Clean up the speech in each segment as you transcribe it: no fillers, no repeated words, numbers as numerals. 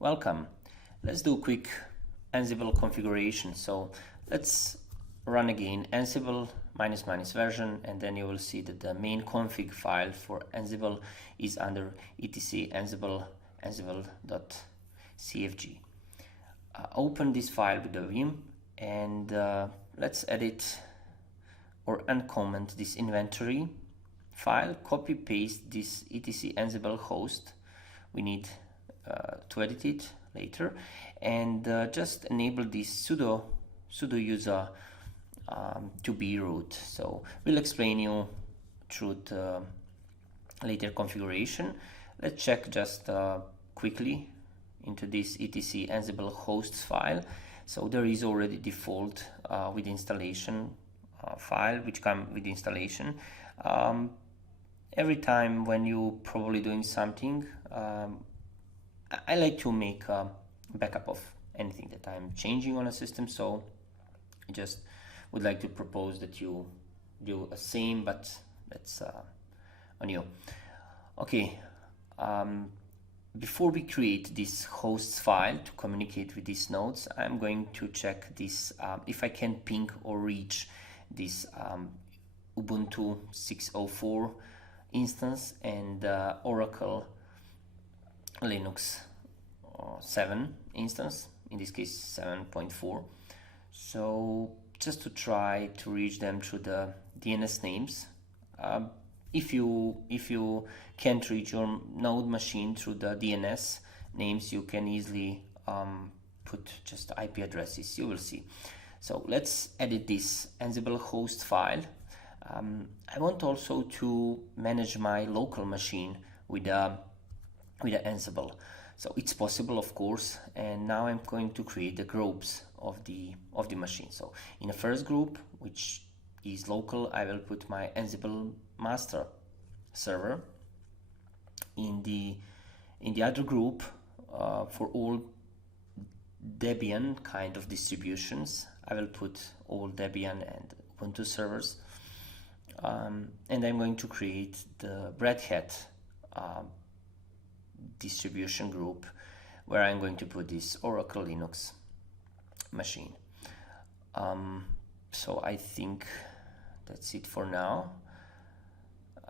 Welcome. Let's do a quick Ansible configuration. So let's run again Ansible -- version, and then you will see that the main config file for Ansible is under etc ansible.cfg. Open this file with the vim, and let's edit or uncomment this inventory file. Copy paste this etc ansible host. We need to edit it later, and just enable this sudo user to be root. So we'll explain you through the later configuration. Let's check just quickly into this etc ansible hosts file. So there is already default with installation file which come with installation. Every time when you probably doing something, I like to make a backup of anything that I'm changing on a system, so I just would like to propose that you do the same, but that's on you. Okay, before we create this hosts file to communicate with these nodes, I'm going to check this if I can ping or reach this Ubuntu 6.04 instance and Oracle Linux 7 instance, in this case 7.4. so just to try to reach them through the DNS names. If you can't reach your node machine through the DNS names, you can easily put just IP addresses. You will see. So let's edit this Ansible host file. I want also to manage my local machine with Ansible. So it's possible, of course, and now I'm going to create the groups of the machine. So in the first group, which is local, I will put my Ansible master server. In the other group, for all Debian kind of distributions, I will put all Debian and Ubuntu servers, and I'm going to create the Red Hat distribution group, where I'm going to put this Oracle Linux machine. So I think that's it for now.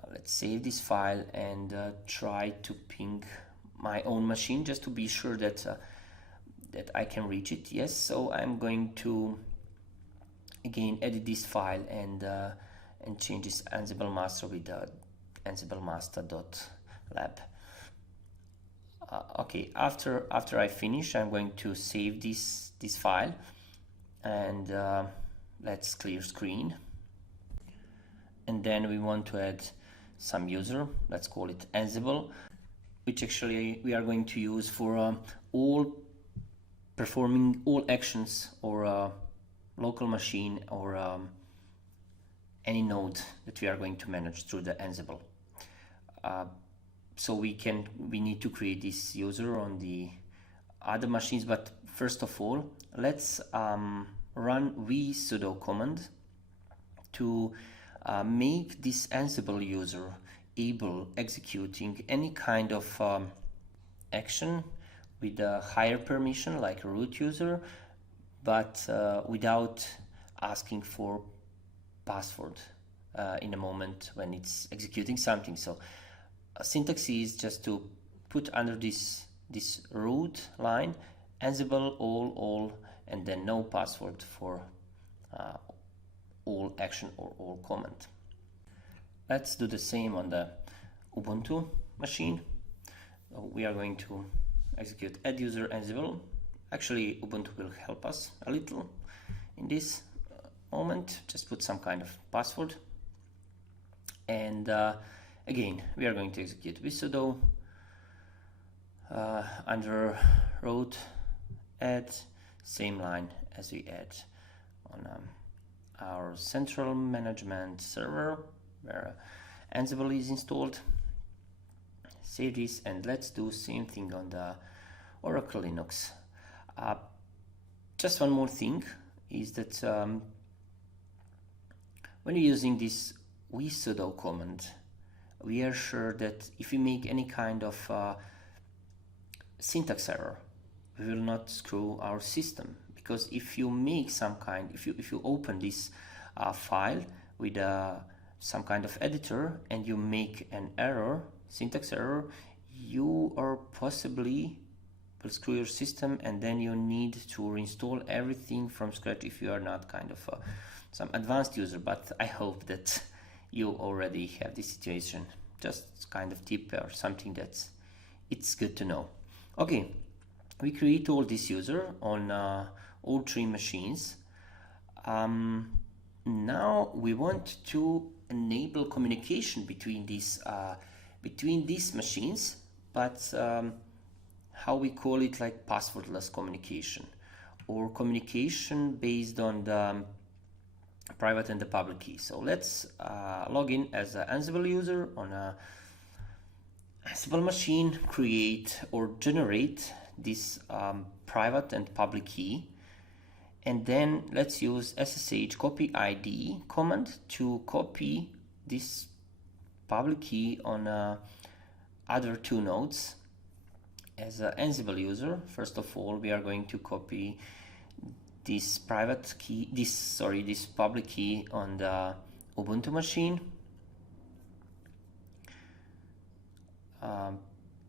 Let's save this file and try to ping my own machine just to be sure that that I can reach it. Yes, so I'm going to again edit this file and change this Ansible master with Ansible master.lab. Okay, after I finish, I'm going to save this file, and let's clear screen. And then we want to add some user. Let's call it Ansible, which actually we are going to use for performing all actions or local machine or any node that we are going to manage through the Ansible. So we need to create this user on the other machines, but first of all, let's run vsudo command to make this Ansible user able executing any kind of action with a higher permission like a root user, but without asking for password in a moment when it's executing something. So syntax is just to put under this root line Ansible all, and then no password for all action or all comment. Let's do the same on the Ubuntu machine. We are going to execute add user Ansible. Actually, Ubuntu will help us a little in this moment. Just put some kind of password, and again, we are going to execute vsudo under root add, same line as we add on our central management server where Ansible is installed. Save this, and let's do same thing on the Oracle Linux. Just one more thing is that when you're using this vsudo command, we are sure that if we make any kind of syntax error, we will not screw our system, because if you make some kind, if you open this file with some kind of editor and you make an error, syntax error, you are possibly will screw your system, and then you need to reinstall everything from scratch if you are not kind of some advanced user. But I hope that you already have this situation. Just kind of tip or something that's it's good to know. Okay, we create all this user on all three machines. Now we want to enable communication between these machines, but how we call it, like passwordless communication, or communication based on the private and the public key. So let's log in as an Ansible user on a Ansible machine, create or generate this private and public key, and then let's use SSH copy ID command to copy this public key on other two nodes. As an Ansible user, first of all, we are going to copy this private key, this public key on the Ubuntu machine.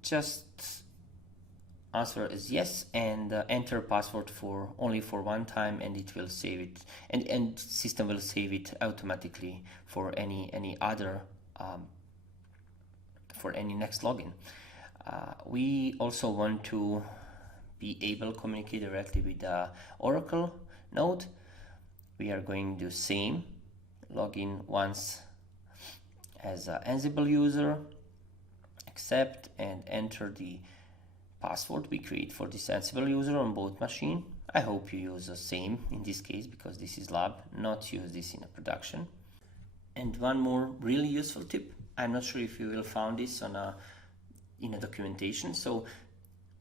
Just answer as yes and enter password for only for one time, and it will save it, and system will save it automatically for any other for any next login. We also want to be able to communicate directly with the Oracle node. We are going to do same, login once as an Ansible user, accept and enter the password we create for this Ansible user on both machine. I hope you use the same in this case, because this is lab, not use this in a production. And one more really useful tip, I'm not sure if you will find this on in a documentation. So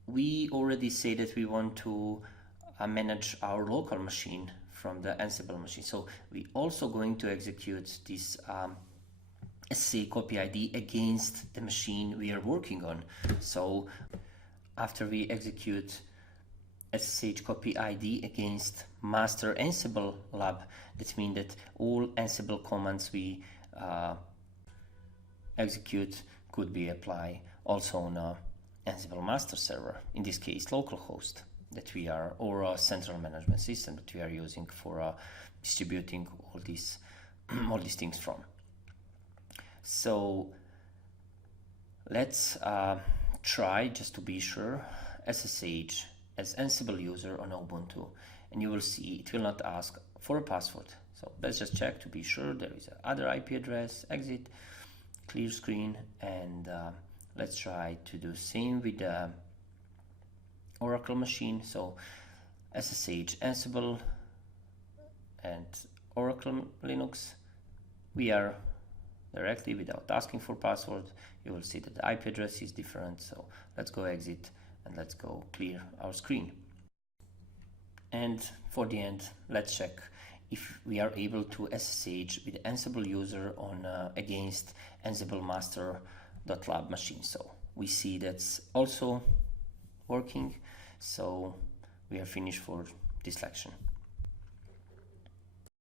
we already say that we want to manage our local machine from the Ansible machine. So we also going to execute this SSH copy ID against the machine we are working on. So after we execute SSH copy ID against master Ansible lab, that means that all Ansible commands we execute could be applied also on a Ansible master server, in this case localhost that we are, or a central management system that we are using for distributing all these things from. So let's try, just to be sure, SSH as Ansible user on Ubuntu, and you will see it will not ask for a password. So let's just check to be sure there is another IP address, exit, clear screen, and let's try to do same with the Oracle machine. So SSH Ansible and Oracle Linux, we are directly without asking for password. You will see that the IP address is different. So let's go exit and let's go clear our screen. And for the end, let's check if we are able to SSH with Ansible user on against Ansible master.lab machine. So we see that's also working. So we are finished for this lection.